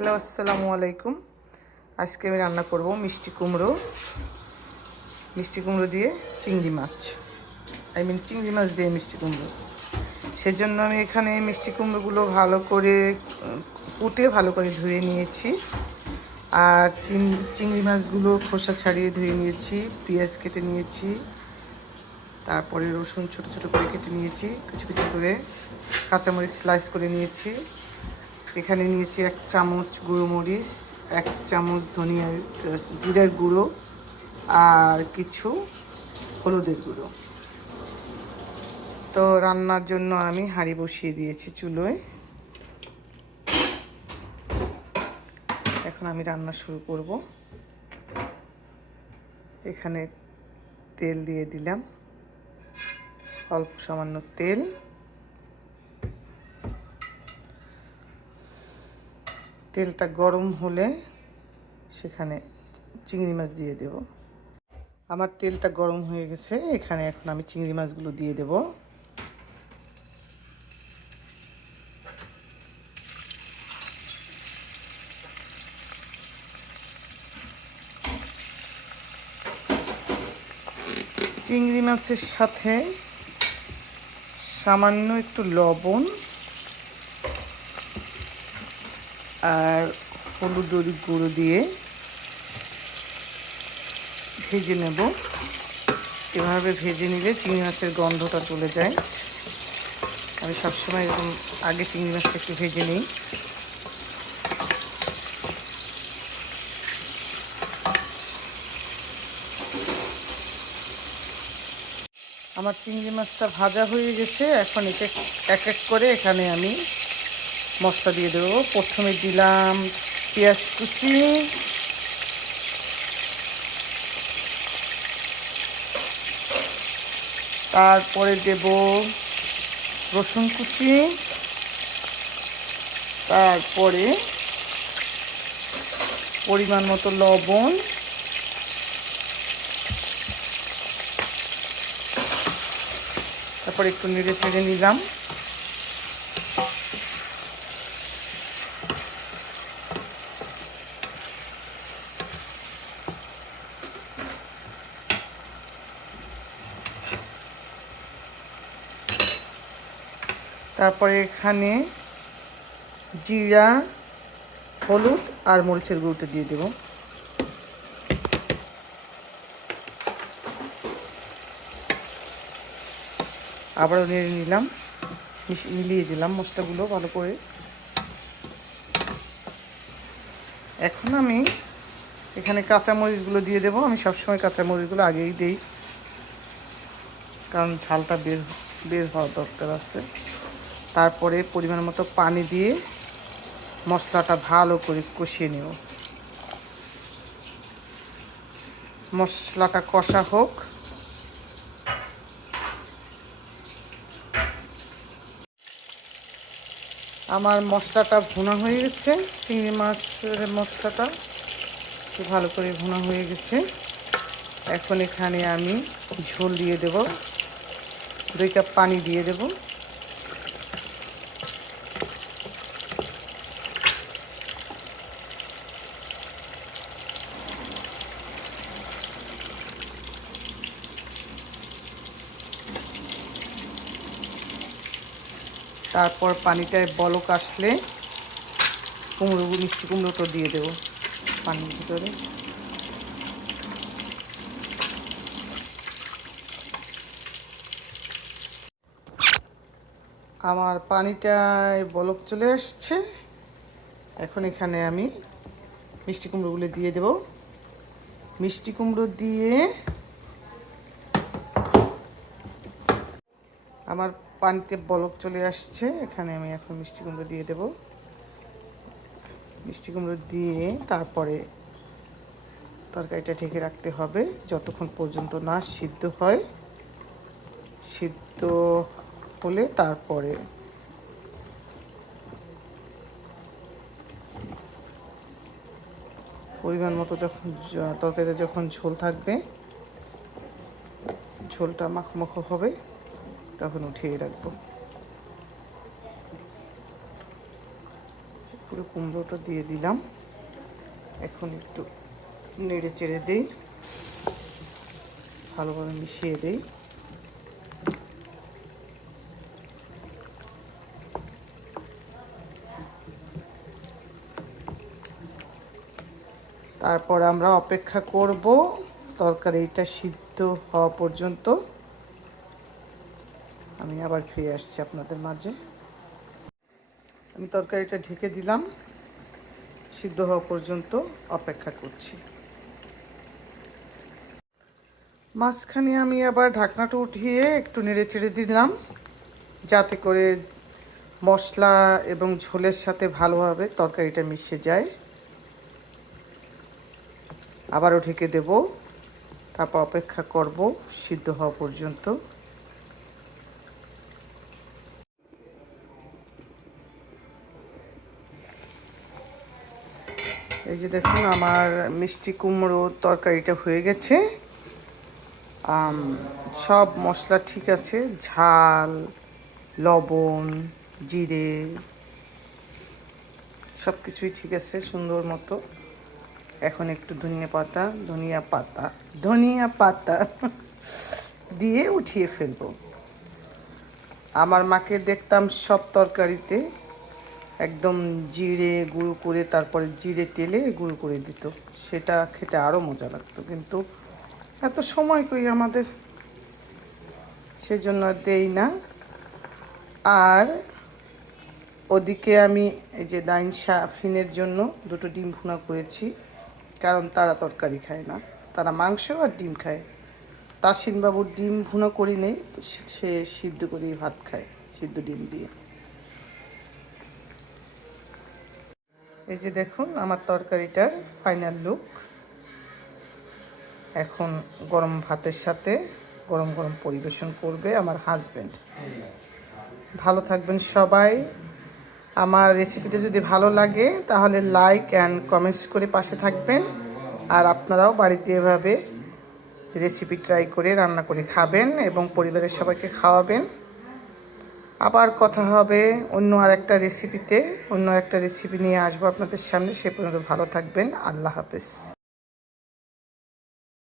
Hello আসসালামু আলাইকুম। আজকে আমি রান্না করব মিষ্টি কুমড়ো। মিষ্টি কুমড়ো দিয়ে চিংড়ি মাছ। আই মিন চিংড়ি মাছ দিয়ে মিষ্টি কুমড়ো। সেজন্য আমি এখানে মিষ্টি কুমড়োগুলো ভালো করে, কুটে ভালো করে ধুয়ে নিয়েছি। আর চিংড়ি মাছগুলো খোসা ছাড়িয়ে ধুয়ে নিয়েছি, পেঁয়াজ কেটে নিয়েছি। তারপরে রসুন ছোট ছোট করে কেটে নিয়েছি কিছু কিছু করে কাঁচামরিচ স্লাইস করে নিয়েছি। এখানে নিয়েছি এক চামচ গুঁড়ো মরিচ, এক চামচ ধনিয়ার জিরার গুঁড়ো আর কিছু হলুদের গুঁড়ো। তো রান্নার জন্য আমি হাঁড়ি বসিয়ে দিয়েছি চুলোয়। এখন আমি রান্না শুরু করব। এখানে তেল দিয়ে দিলাম, অল্প সামান্য তেল। তেলটা গরম হলে সেখানে চিংড়ি মাছ দিয়ে দেব। আমার তেলটা গরম হয়ে গেছে, এখানে এখন আমি চিংড়ি মাছগুলো দিয়ে দেব। চিংড়ি মাছের সাথে সামান্য একটু লবণ আর হলুদ গুঁড়ো দিয়ে ভেজে নেব। এভাবে ভেজে নিলে চিংড়ি মাছের গন্ধটা চলে যায়। আমি সবসময় এরকম আগে চিংড়ি মাছটা একটু ভেজে নিই। আমার চিংড়ি মাছটা ভাজা হয়ে গেছে। এখন একে এক এক করে এখানে আমি মশলা দিয়ে দেবো। প্রথমে দিলাম পেঁয়াজ কুচি। তারপরে দেব রসুন কুচি। তারপরে পরিমাণ মতো লবণ। তারপরে একটু নেড়ে চেড়ে নিলাম। তারপরে এখানে জিরা, হলুদ আর মরিচের গুঁড়োটা দিয়ে দেব। আবারও নেড়ে নিলাম মিলিয়ে দিলাম মশলাগুলো ভালো করে। এখন আমি এখানে কাঁচামরিচগুলো দিয়ে দেবো। আমি সবসময় কাঁচামরিচগুলো আগেই দিই, কারণ ঝালটা বের বের হওয়ার দরকার আছে। তারপরে পরিমাণ মতো পানি দিয়ে মশলাটা ভালো করে কষিয়ে নেব। মশলাটা কষা হোক। আমার মশলাটা ভুনা হয়ে গেছে, চিংড়ি মাছের মশলাটা একটু ভালো করে ভুনা হয়ে গেছে। এখন এখানে আমি ঝোল দিয়ে দেব, দুই কাপ পানি দিয়ে দেব। তারপর পানিটায় বলক আসলে কুমড়ো, মিষ্টি কুমড়োটা দিয়ে দেবো পানির ভিতরে। আমার পানিটায় বলক চলে আসছে। এখন এখানে আমি মিষ্টি কুমড়োগুলো দিয়ে দেব। মিষ্টি কুমড়ো দিয়ে আমার পানিতে বলক চলে আসছে। এখানে আমি এখন মিষ্টি কুমড়ো দিয়ে দেব। মিষ্টি কুমড়ো দিয়ে তারপরে তরকারিটা ঢেকে রাখতে হবে। যতক্ষণ পর্যন্ত না সিদ্ধ হয়, সিদ্ধ হলে তারপরে পরিমাণ মতো যখন তরকারিতে যখন ঝোল থাকবে, ঝোলটা মাখো হবে। তখন উঠিয়ে রাখব। পুরো কুমড়োটা দিয়ে দিলাম। এখন একটু নেড়ে চেড়ে দিই। ভালোভাবে মিশিয়ে দিই। তারপর আমরা অপেক্ষা করব। তরকারিটা সিদ্ধ হওয়া পর্যন্ত। আমি আবার ফিরে আসছি আপনাদের মাঝে। আমি তরকারিটা ঢেকে দিলাম। সিদ্ধ হওয়া পর্যন্ত অপেক্ষা করছি। মাঝখানে আমি আবার ঢাকনাটা উঠিয়ে একটু নেড়ে চেড়ে দিলাম, যাতে করে মশলা এবং ঝোলের সাথে ভালোভাবে তরকারিটা মিশে যায়। আবারও ঢেকে দেব। তারপর অপেক্ষা করব সিদ্ধ হওয়া পর্যন্ত। এই যে দেখুন, আমার মিষ্টি কুমড়ো তরকারিটা হয়ে গেছে। সব মশলা ঠিক আছে, ঝাল, লবণ, জিরে সব কিছুই ঠিক আছে, সুন্দর মতো। এখন একটু ধনিয়া পাতা ধনিয়া পাতা ধনিয়া পাতা দিয়ে উঠিয়ে ফেলব। আমার মাকে দেখতাম সব তরকারিতে। একদম জিরে গুঁড়ো করে তারপরে জিরে তেলে গুঁড়ো করে দিত। সেটা খেতে আরও মজা লাগতো। কিন্তু এত সময় কই আমাদের? সেজন্য দেই না। আর ওদিকে আমি এই যে দাইন সাফিনের জন্য দুটো ডিম ভুনা করেছি, কারণ তারা তরকারি খায় না। তারা মাংস আর ডিম খায়। তাসিনবাবুর ডিম ভুনা করি নেই সে সিদ্ধ করেই ভাত খায়, সিদ্ধ ডিম দিয়ে। এই যে দেখুন, আমার তরকারিটার ফাইনাল লুক এখন গরম ভাতের সাথে গরম গরম পরিবেশন করবে আমার হাজব্যান্ড ভালো থাকবেন সবাই। আমার রেসিপিটা যদি ভালো লাগে, তাহলে লাইক অ্যান্ড কমেন্টস করে পাশে থাকবেন। আর আপনারাও বাড়িতে এভাবে রেসিপি ট্রাই করে রান্না করে খাবেন এবং পরিবারের সবাইকে খাওয়াবেন। আবার কথা হবে অন্য আর একটা রেসিপিতে অন্য একটা রেসিপি নিয়ে আসব আপনাদের সামনে। সে পর্যন্ত ভালো থাকবেন। আল্লাহ হাফেজ।